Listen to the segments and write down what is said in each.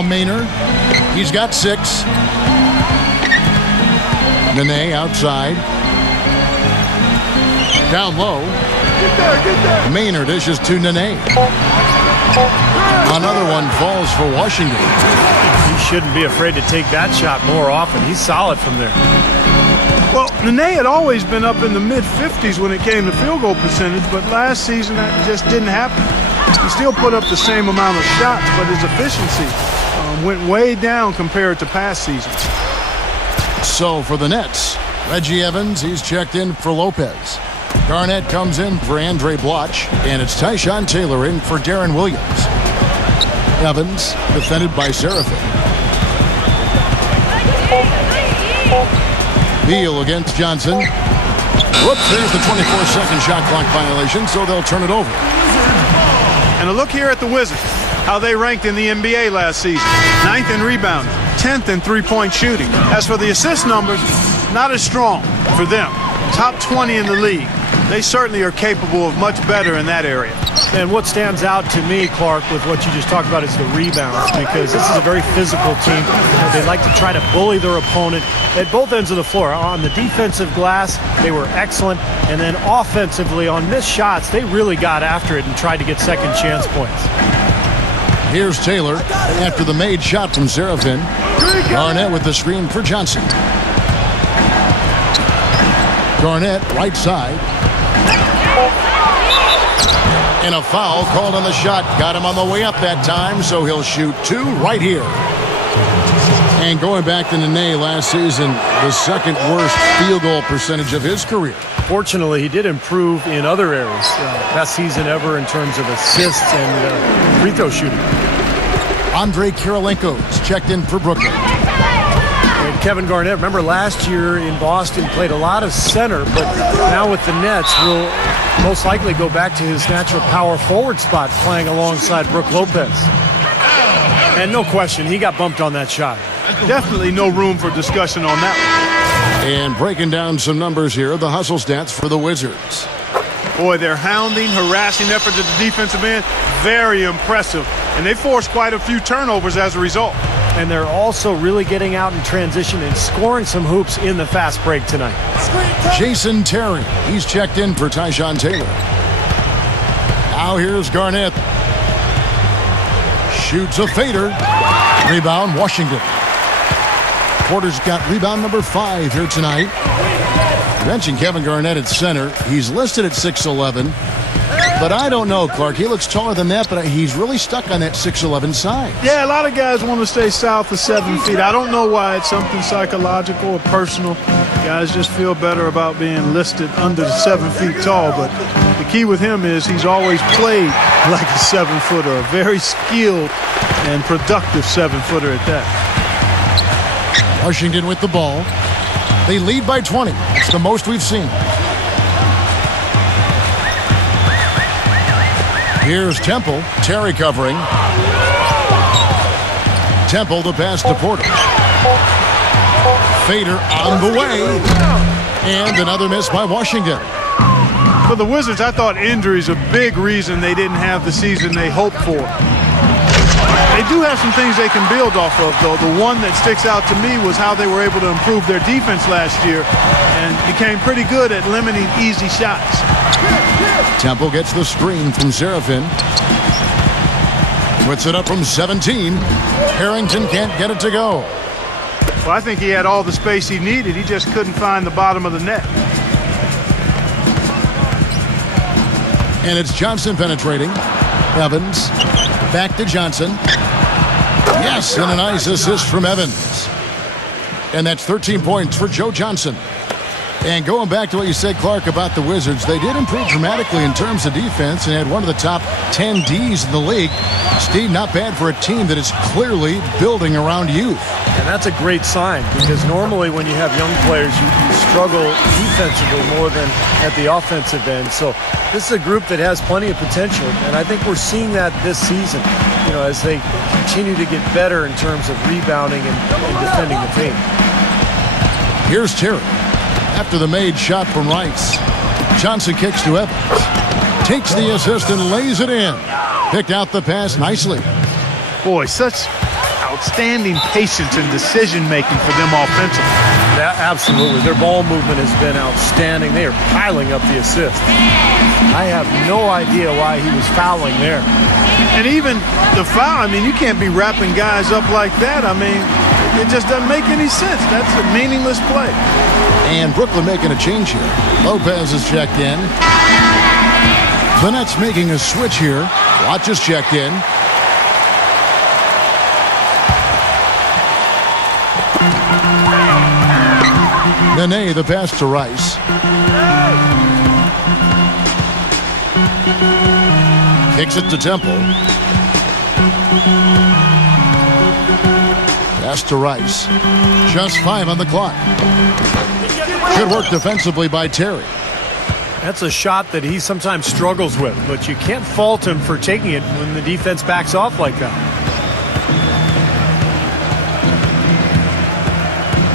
Now Maynard. He's got 6. Nene outside. Down low. Get there. Maynard dishes to Nene. Another one falls for Washington. He shouldn't be afraid to take that shot more often. He's solid from there. Well, Nene had always been up in the mid-50s when it came to field goal percentage, but last season that just didn't happen. He still put up the same amount of shots, but his efficiency went way down compared to past seasons. So for the Nets, Reggie Evans, he's checked in for Lopez. Garnett comes in for Andre Bloch, and it's Tyshawn Taylor in for Darren Williams. Evans, defended by Seraphin. Beal against Johnson. Whoops, there's the 24-second shot clock violation, so they'll turn it over. And a look here at the Wizards, how they ranked in the NBA last season. 9th in rebounding, 10th in three-point shooting. As for the assist numbers, not as strong for them. Top 20 in the league. They certainly are capable of much better in that area. And what stands out to me, Clark, with what you just talked about is the rebounds, because this is a very physical team. They like to try to bully their opponent at both ends of the floor. On the defensive glass, they were excellent. And then offensively, on missed shots, they really got after it and tried to get second chance points. Here's Taylor after the made shot from Seraphin. Garnett with the screen for Johnson. Garnett, right side. And a foul called on the shot. Got him on the way up that time, so he'll shoot 2 right here. And going back to Nene last season, the second worst field goal percentage of his career. Fortunately, he did improve in other areas. Best season ever in terms of assists and free throw shooting. Andre Kirilenko's checked in for Brooklyn. And Kevin Garnett, remember last year in Boston, played a lot of center, but now with the Nets will most likely go back to his natural power forward spot, playing alongside Brook Lopez. And no question, he got bumped on that shot. Definitely no room for discussion on that one. And breaking down some numbers here, the hustle stats for the Wizards. Boy, their hounding, harassing efforts at the defensive end, very impressive. And they forced quite a few turnovers as a result. And they're also really getting out in transition and scoring some hoops in the fast break tonight. Jason Terry, he's checked in for Tyshawn Taylor. Now here's Garnett. Shoots a fader. Rebound, Washington. Porter's got rebound number 5 here tonight. You mentioned Kevin Garnett at center. He's listed at 6'11". But I don't know, Clark. He looks taller than that, but he's really stuck on that 6'11" size. Yeah, a lot of guys want to stay south of 7 feet. I don't know why. It's something psychological or personal. Guys just feel better about being listed under the 7 feet tall. But the key with him is he's always played like a 7-footer, a very skilled and productive 7-footer at that. Washington with the ball. They lead by 20. It's the most we've seen. Here's Temple. Terry covering. Temple the pass to Porter. Fader on the way. And another miss by Washington. For the Wizards, I thought injuries a big reason they didn't have the season they hoped for. They do have some things they can build off of, though. The one that sticks out to me was how they were able to improve their defense last year and became pretty good at limiting easy shots. Temple gets the screen from Seraphin. Puts it up from 17. Harrington can't get it to go. Well, I think he had all the space he needed. He just couldn't find the bottom of the net. And it's Johnson penetrating. Evans. Back to Johnson. Yes, and a nice assist from Evans. And that's 13 points for Joe Johnson. And going back to what you said, Clark, about the Wizards, they did improve dramatically in terms of defense and had one of the top 10 Ds in the league. Steve, not bad for a team that is clearly building around youth. And that's a great sign, because normally when you have young players, you struggle defensively more than at the offensive end. So this is a group that has plenty of potential, and I think we're seeing that this season, you know, as they continue to get better in terms of rebounding and defending the paint. Here's Terry. After the made shot from Rice, Johnson kicks to Evans. Takes the assist and lays it in. Picked out the pass nicely. Boy, such outstanding patience and decision-making for them offensively. Yeah, absolutely. Their ball movement has been outstanding. They are piling up the assists. I have no idea why he was fouling there. And even the foul, I mean, you can't be wrapping guys up like that. I mean, it just doesn't make any sense. That's a meaningless play. And Brooklyn making a change here. Lopez is checked in. The Nets making a switch here. Watch is checked in. Nene, the pass to Rice. Kicks it to Temple. Pass to Rice. Just 5 on the clock. Good work defensively by Terry. That's a shot that he sometimes struggles with, but you can't fault him for taking it when the defense backs off like that.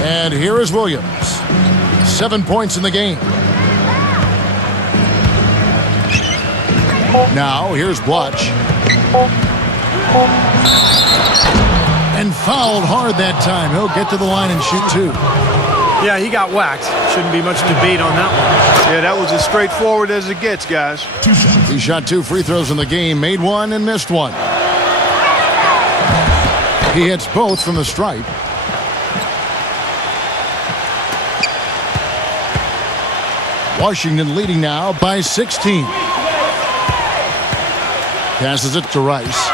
And here is Williams. 7 points in the game. Now, here's Blotch. And fouled hard that time. He'll get to the line and shoot 2. Yeah, he got whacked. Shouldn't be much debate on that one. Yeah, that was as straightforward as it gets, guys. He shot 2 free throws in the game, made 1 and missed 1. He hits both from the stripe. Washington leading now by 16. Passes it to Rice.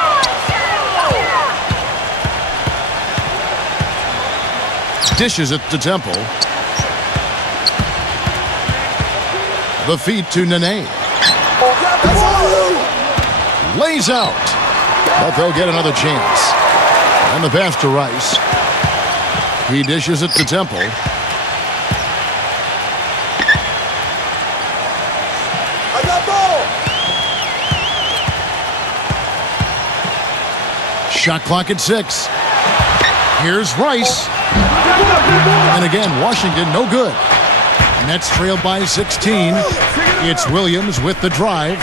Dishes it to Temple. The feed to Nene. Lays out. But they'll get another chance. And the pass to Rice. He dishes it to Temple. I got ball. Shot clock at 6. Here's Rice. And again, Washington no good. Nets trail by 16. It's Williams with the drive.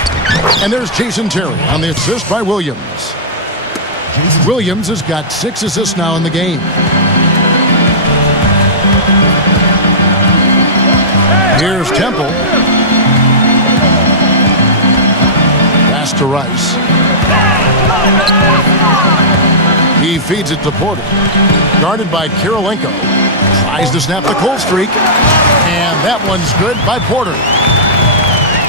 And there's Jason Terry on the assist by Williams. Williams has got 6 assists now in the game. Here's Temple. Pass to Rice. He feeds it to Porter. Guarded by Kirilenko. Tries to snap the cold streak. And that one's good by Porter.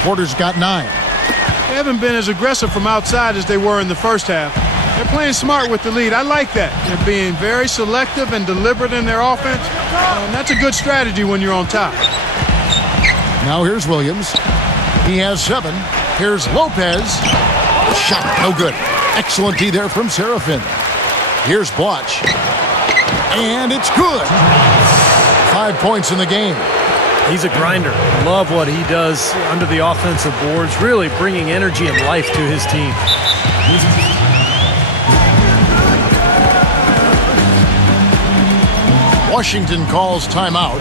Porter's got 9. They haven't been as aggressive from outside as they were in the first half. They're playing smart with the lead. I like that. They're being very selective and deliberate in their offense. And that's a good strategy when you're on top. Now here's Williams. He has 7. Here's Lopez. Shot no good. Excellent D there from Serafin. Here's Blotch. And it's good. 5 points in the game. He's a grinder. Love what he does under the offensive boards, really bringing energy and life to his team. Washington calls timeout.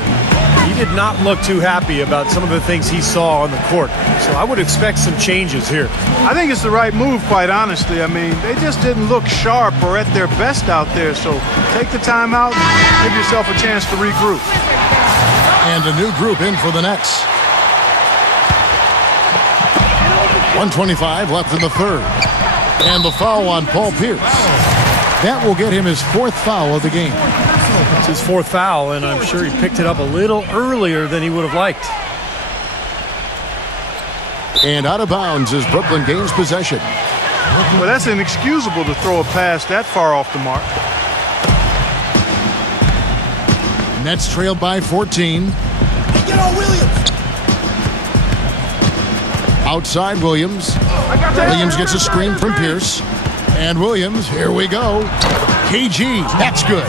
He did not look too happy about some of the things he saw on the court. So I would expect some changes here. I think it's the right move, quite honestly. I mean, they just didn't look sharp or at their best out there. So take the timeout and give yourself a chance to regroup. And a new group in for the Nets. 1:25 left in the third. And the foul on Paul Pierce. That will get him his 4th foul of the game. It's his 4th foul, and I'm sure he picked it up a little earlier than he would have liked. And out of bounds is Brooklyn gains possession. Well, that's inexcusable to throw a pass that far off the mark. Nets trail by 14. Get on Williams. Outside Williams. Williams gets a screen from Pierce. And Williams, here we go. KG, that's good.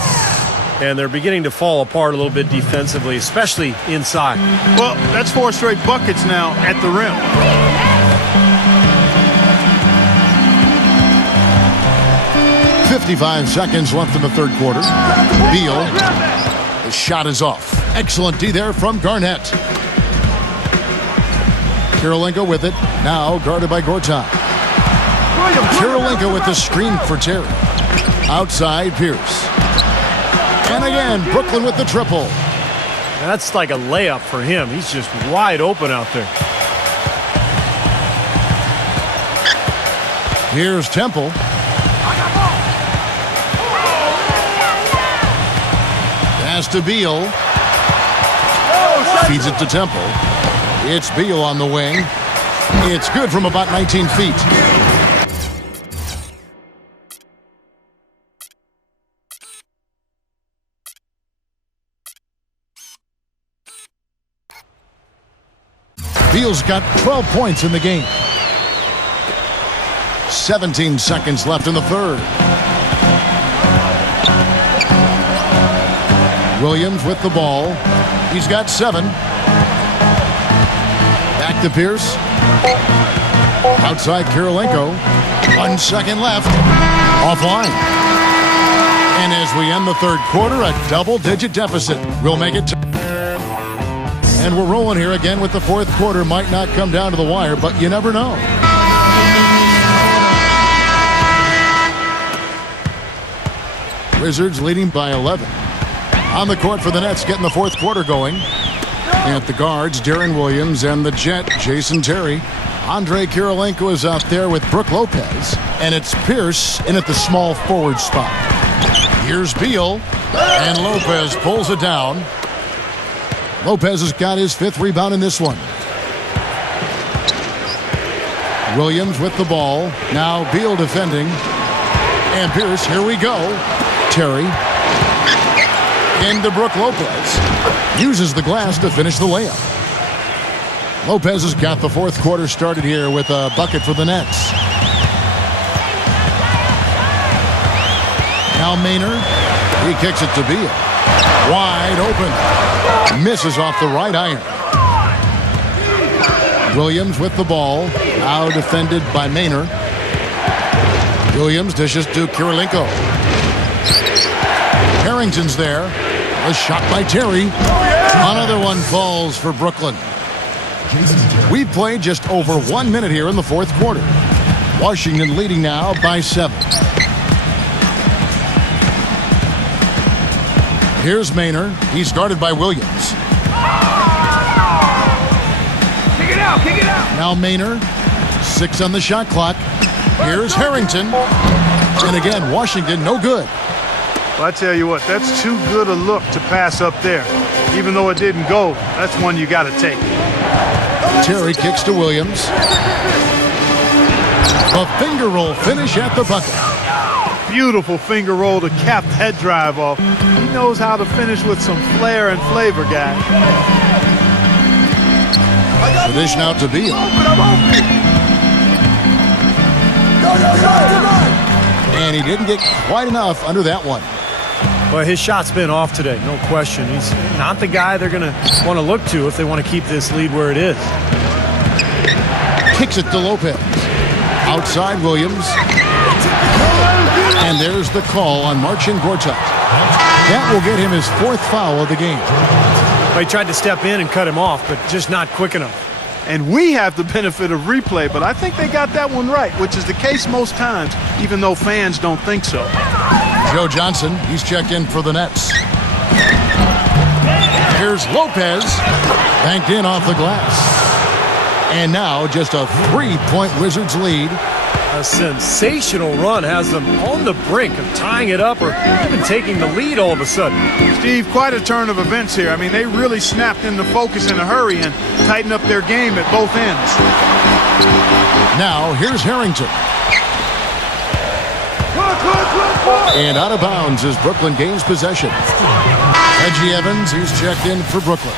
And they're beginning to fall apart a little bit defensively, especially inside. Well, that's 4 straight buckets now at the rim. .55 seconds left in the third quarter. Beal. The shot is off. Excellent D there from Garnett. Kirilenko with it. Now guarded by Gortat. Kirilenko with the screen for Terry. Outside Pierce. And again, Brooklyn with the triple. That's like a layup for him. He's just wide open out there. Here's Temple. Pass to Beal. Feeds it to Temple. It's Beal on the wing. It's good from about 19 feet. Beal's got 12 points in the game. 17 seconds left in the third. Williams with the ball. He's got 7. Back to Pierce. Outside Kirilenko. 1 second left. Offline. And as we end the third quarter, a double-digit deficit. We'll make it. And we're rolling here again with the fourth quarter. Might not come down to the wire, but you never know. Wizards leading by 11. On the court for the Nets, getting the fourth quarter going. At the guards, Darren Williams, and the Jet, Jason Terry. Andre Kirilenko is out there with Brook Lopez. And it's Pierce in at the small forward spot. Here's Beal. And Lopez pulls it down. Lopez has got his 5th rebound in this one. Williams with the ball. Now Beal defending. And Pierce, here we go. Terry. Into Brook Lopez. Uses the glass to finish the layup. Lopez has got the fourth quarter started here with a bucket for the Nets. Now Maynard. He kicks it to Beal. Wide open. Misses off the right iron. Williams with the ball. Now defended by Maynard. Williams dishes to Kirilenko. Harrington's there. A shot by Terry. Another one falls for Brooklyn. We've played just over 1 minute here in the fourth quarter. Washington leading now by 7. Here's Maynard. He's guarded by Williams. Kick it out, kick it out. Now Maynard. 6 on the shot clock. Here's Harrington. And again, Washington no good. Well, I tell you what, that's too good a look to pass up there. Even though it didn't go, that's one you got to take. Terry kicks to Williams. A finger roll finish at the bucket. Beautiful finger roll to cap that drive off. He knows how to finish with some flair and flavor, guy. The dish now to Beal. And he didn't get quite enough under that one. Well, his shot's been off today, no question. He's not the guy they're going to want to look to if they want to keep this lead where it is. Kicks it to Lopez. Outside Williams. And there's the call on Marcin Gortat. That will get him his 4th foul of the game. Well, he tried to step in and cut him off, but just not quick enough. And we have the benefit of replay, but I think they got that one right, which is the case most times, even though fans don't think so. Joe Johnson, he's checked in for the Nets. Here's Lopez, banked in off the glass. And now just a 3-point Wizards lead. A sensational run has them on the brink of tying it up or even taking the lead all of a sudden. Steve, quite a turn of events here. I mean, they really snapped into focus in a hurry and tightened up their game at both ends. Now, here's Harrington. And out of bounds as Brooklyn gains possession. Reggie Evans, he's checked in for Brooklyn.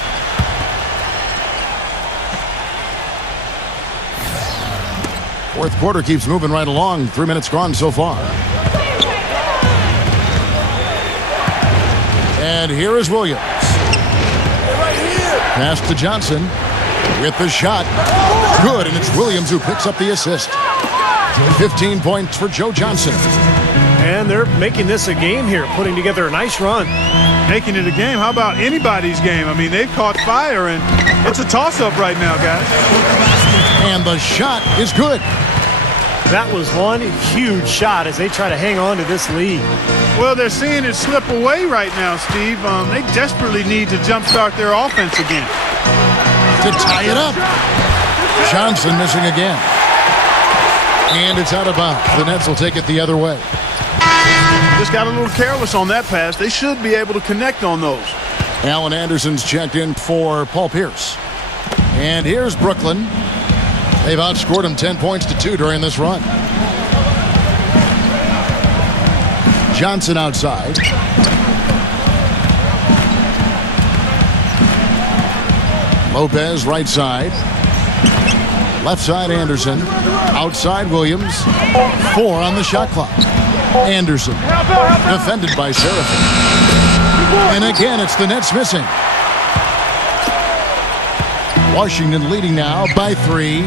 Fourth quarter keeps moving right along. 3 minutes gone so far. And here is Williams. Pass to Johnson with the shot. Good, and it's Williams who picks up the assist. 15 points for Joe Johnson. And they're making this a game here, putting together a nice run. Making it a game? How about anybody's game? I mean, they've caught fire, and it's a toss-up right now, guys. And the shot is good. That was one huge shot as they try to hang on to this lead. Well, they're seeing it slip away right now, Steve. They desperately need to jumpstart their offense again. To tie it up. Johnson missing again. And it's out of bounds. The Nets will take it the other way. Just got a little careless on that pass. They should be able to connect on those. Alan Anderson's checked in for Paul Pierce. And here's Brooklyn. They've outscored him 10 points to 2 during this run. Johnson outside. Lopez right side. Left side Anderson. Outside Williams. 4 on the shot clock. Anderson. Defended by Seraphin. And again, it's the Nets missing. Washington leading now by 3.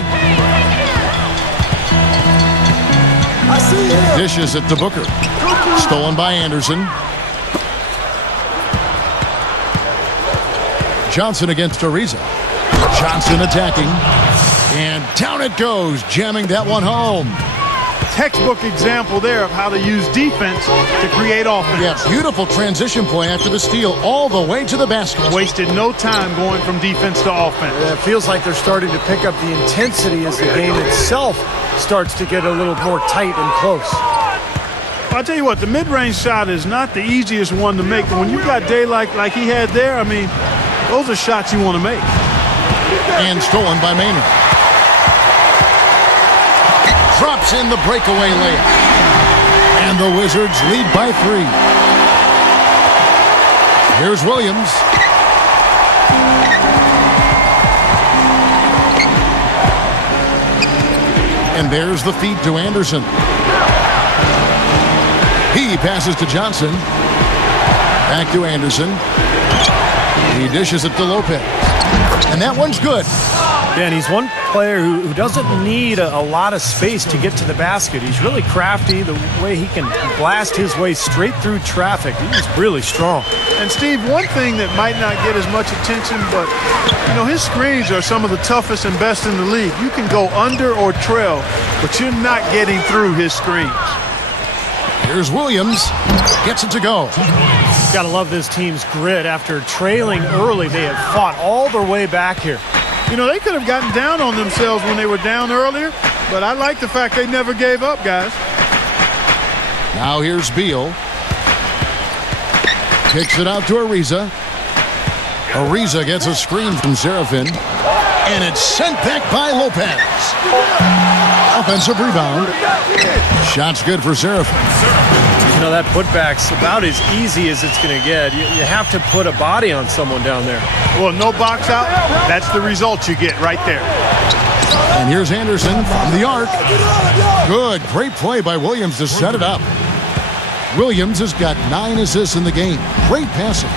I see him. Dishes it to Booker. Stolen by Anderson. Johnson against Ariza. Johnson attacking. And down it goes, jamming that one home. Textbook example there of how to use defense to create offense. Yeah, beautiful transition play after the steal all the way to the basket. Wasted no time going from defense to offense. It feels like they're starting to pick up the intensity as the game itself starts to get a little more tight and close. I'll tell you what, the mid-range shot is not the easiest one to make, but when you got daylight like he had there, I mean, those are shots you want to make. And stolen by Maynard. Drops in the breakaway layup. And the Wizards lead by 3. Here's Williams. And there's the feed to Anderson. He passes to Johnson. Back to Anderson. He dishes it to Lopez. And that one's good. Yeah, and he's one player who doesn't need a lot of space to get to the basket. He's really crafty. The way he can blast his way straight through traffic, he's really strong. And Steve, one thing that might not get as much attention, but you know, his screens are some of the toughest and best in the league. You can go under or trail, but you're not getting through his screens. Here's Williams. Gets it to go. Gotta love this team's grit. After trailing early, they have fought all their way back here. You know, they could have gotten down on themselves when they were down earlier, but I like the fact they never gave up, guys. Now here's Beal. Kicks it out to Ariza. Ariza gets a screen from Seraphin. And it's sent back by Lopez. Offensive rebound. Shot's good for Seraphin. You know, that putback's about as easy as it's going to get. You have to put a body on someone down there. Well, no box out. That's the result you get right there. And here's Anderson from the arc. Good. Great play by Williams to set it up. Williams has got 9 assists in the game. Great passing.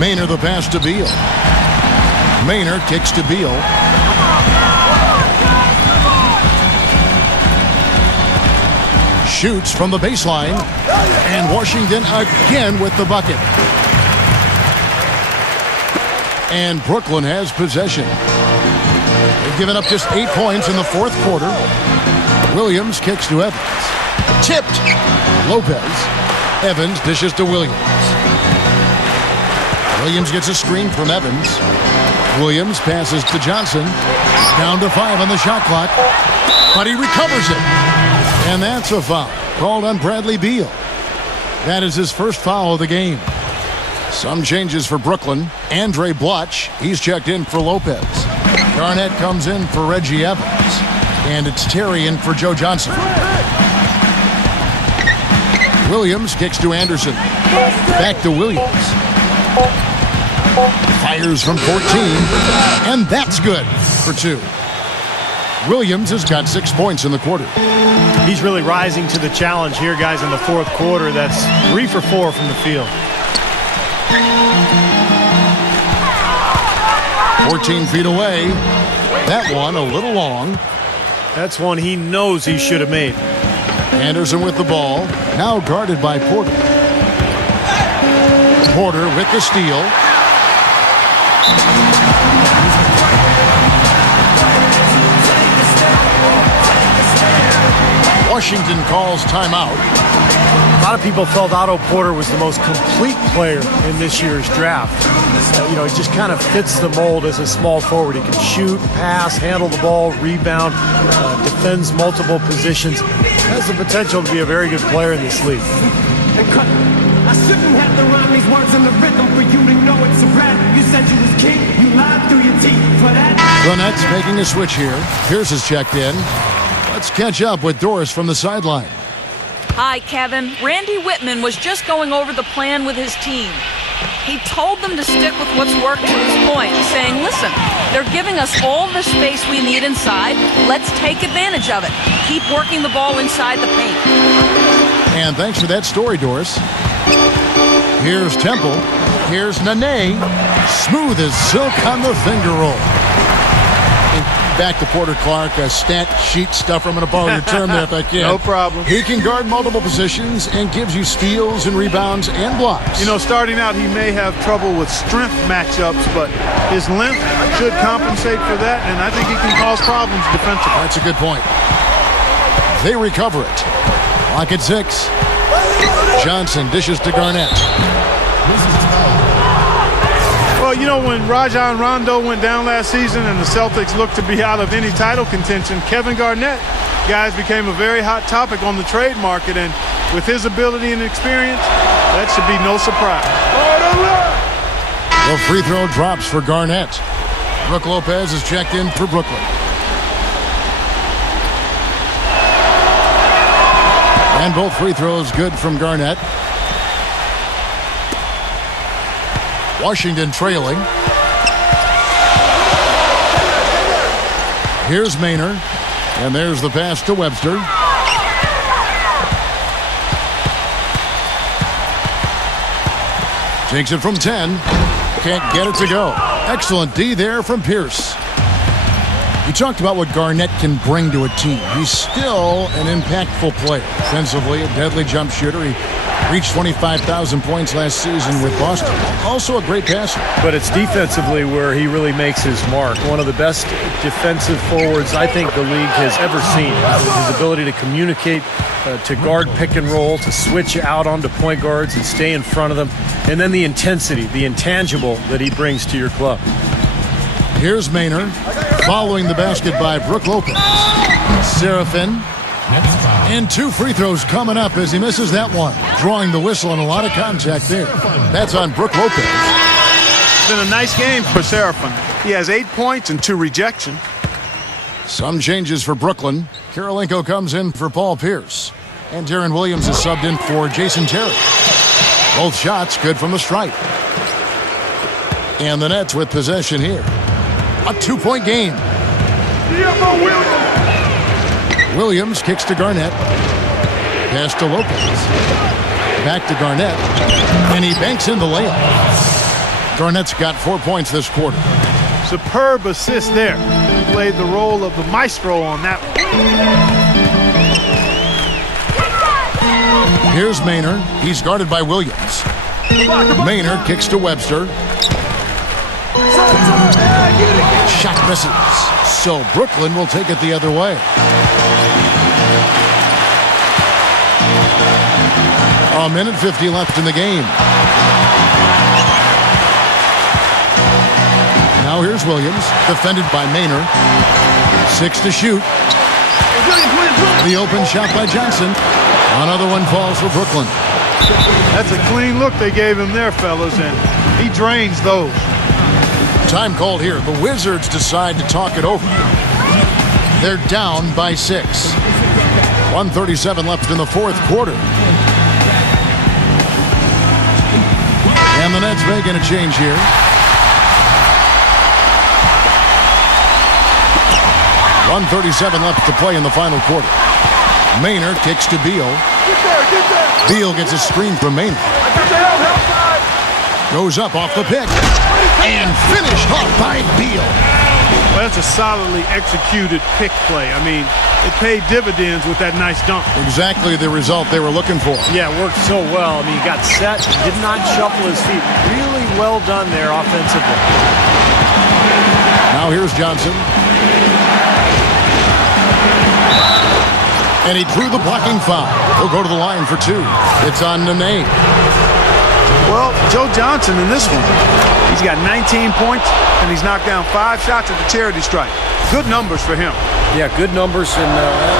Maynard the pass to Beal. Maynard kicks to Beal. Shoots from the baseline. And Washington again with the bucket. And Brooklyn has possession. They've given up just 8 points in the fourth quarter. Williams kicks to Evans. Tipped. Lopez. Evans dishes to Williams. Williams gets a screen from Evans. Williams passes to Johnson. Down to 5 on the shot clock. But he recovers it. And that's a foul called on Bradley Beal. That is his first foul of the game. Some changes for Brooklyn. Andre Bluch, he's checked in for Lopez. Garnett comes in for Reggie Evans. And it's Terry in for Joe Johnson. Williams kicks to Anderson. Back to Williams. Fires from 14. And that's good for 2. Williams has got 6 points in the quarter. He's really rising to the challenge here, guys, in the fourth quarter. That's 3 for 4 from the field. 14 feet away. That one a little long. That's one he knows he should have made. Anderson with the ball. Now guarded by Porter. Porter with the steal. Washington calls timeout. A lot of people felt Otto Porter was the most complete player in this year's draft. He just kind of fits the mold as a small forward. He can shoot, pass, handle the ball, rebound, defends multiple positions. Has the potential to be a very good player in this league. I shouldn't have to rhyme these words in the rhythm for you to know it's a rap. You said you was king, you lied through your teeth for that. Garnett's making a switch here. Pierce is checked in. Let's catch up with Doris from the sideline. Hi, Kevin. Randy Whitman was just going over the plan with his team. He told them to stick with what's worked to this point, saying, listen, they're giving us all the space we need inside. Let's take advantage of it. Keep working the ball inside the paint. And thanks for that story, Doris. Here's Temple. Here's Nene. Smooth as silk on the finger roll. Back to Porter Clark, a stat sheet stuffer. I'm going to borrow your term there if I can. No problem. He can guard multiple positions and gives you steals and rebounds and blocks. Starting out, he may have trouble with strength matchups, but his length should compensate for that, and I think he can cause problems defensively. That's a good point. They recover it. Clock at 6. Johnson dishes to Garnett. Well, when Rajon Rondo went down last season and the Celtics looked to be out of any title contention, Kevin Garnett, guys, became a very hot topic on the trade market, and with his ability and experience, that should be no surprise. The free throw drops for Garnett. Brook Lopez is checked in for Brooklyn. And both free throws good from Garnett. Washington trailing. Here's Maynard. And there's the pass to Webster. Takes it from 10. Can't get it to go. Excellent D there from Pierce. You talked about what Garnett can bring to a team. He's still an impactful player. Offensively, a deadly jump shooter. He reached 25,000 points last season with Boston. Also a great passer. But it's defensively where he really makes his mark. One of the best defensive forwards I think the league has ever seen. His ability to communicate, to guard pick and roll, to switch out onto point guards and stay in front of them. And then the intensity, the intangible that he brings to your club. Here's Maynard. Following the basket by Brook Lopez. Serafin. And 2 free throws coming up as he misses that one. Drawing the whistle and a lot of contact there. That's on Brook Lopez. It's been a nice game for Serafin. He has 8 points and 2 rejections. Some changes for Brooklyn. Karolinko comes in for Paul Pierce. And Darren Williams is subbed in for Jason Terry. Both shots good from the stripe. And the Nets with possession here. A 2-point game. Williams kicks to Garnett. Pass to Lopez. Back to Garnett. And he banks in the layup. Garnett's got 4 points this quarter. Superb assist there. He played the role of the maestro on that one. Here's Maynard. He's guarded by Williams. Maynard kicks to Webster. Shot misses. So Brooklyn will take it the other way. A minute 50 left in the game. Now here's Williams, defended by Maynard. 6 to shoot. The open shot by Johnson. Another one falls for Brooklyn. That's a clean look they gave him there, fellas, and he drains those. Time called here. The Wizards decide to talk it over. They're down by 6. 1:37 left in the fourth quarter. And the Nets making a change here. .137 left to play in the final quarter. Maynard kicks to Beal. Beal gets a screen from Maynard. Goes up off the pick. And finished off by Beal. Well, that's a solidly executed pick play. I mean, it paid dividends with that nice dunk. Exactly the result they were looking for. Yeah, it worked so well. I mean, he got set, did not shuffle his feet. Really well done there offensively. Now here's Johnson. And he drew the blocking foul. He'll go to the line for 2. It's on Nene. Well, Joe Johnson in this one, he's got 19 points, and he's knocked down 5 shots at the charity stripe. Good numbers for him. Yeah, good numbers, and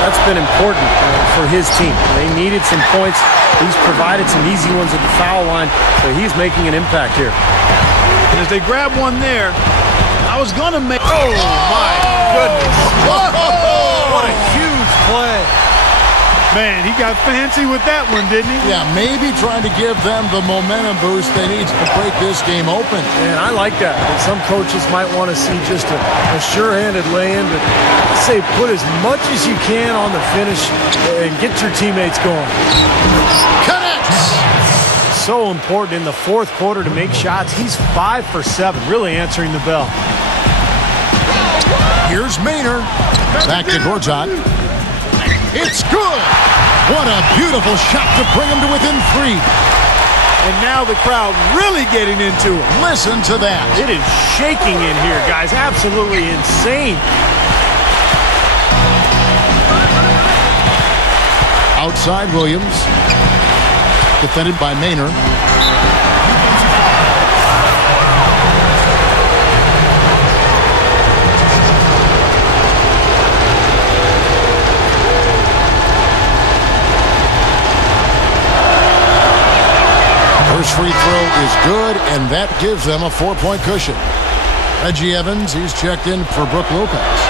that's been important for his team. They needed some points. He's provided some easy ones at the foul line, so he's making an impact here. And as they grab one there, I was going to make... Oh, my goodness. What a huge play. Man, he got fancy with that one, didn't he? Yeah, maybe trying to give them the momentum boost they need to break this game open. And I like that. And some coaches might want to see just a sure-handed lay-in, but I say put as much as you can on the finish and get your teammates going. Connects! So important in the fourth quarter to make shots. He's 5 for 7, really answering the bell. Here's Maynard. Back to Gortat. It's good! What a beautiful shot to bring him to within 3. And now the crowd really getting into it. Listen to that. It is shaking in here, guys. Absolutely insane. Outside Williams. Defended by Maynard. First free throw is good, and that gives them a 4-point cushion. Reggie Evans, he's checked in for Brook Lopez.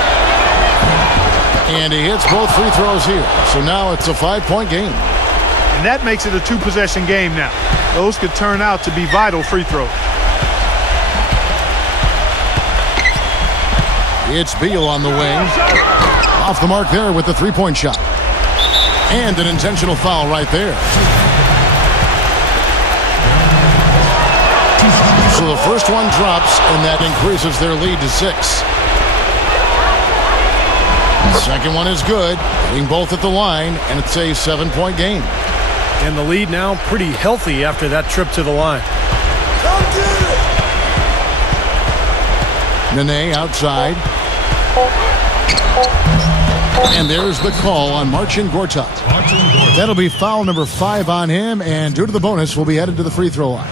And he hits both free throws here. So now it's a 5-point game. And that makes it a 2-possession game now. Those could turn out to be vital free throws. It's Beal on the wing. Off the mark there with the 3-point shot. And an intentional foul right there. So the first one drops, and that increases their lead to 6. The second one is good, hitting both at the line, and it's a 7-point game. And the lead now pretty healthy after that trip to the line. Nene outside. And there's the call on Marcin Gortat. That'll be foul number 5 on him, and due to the bonus, we'll be headed to the free throw line.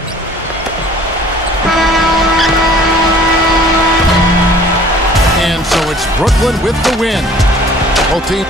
And so it's Brooklyn with the win. Both teams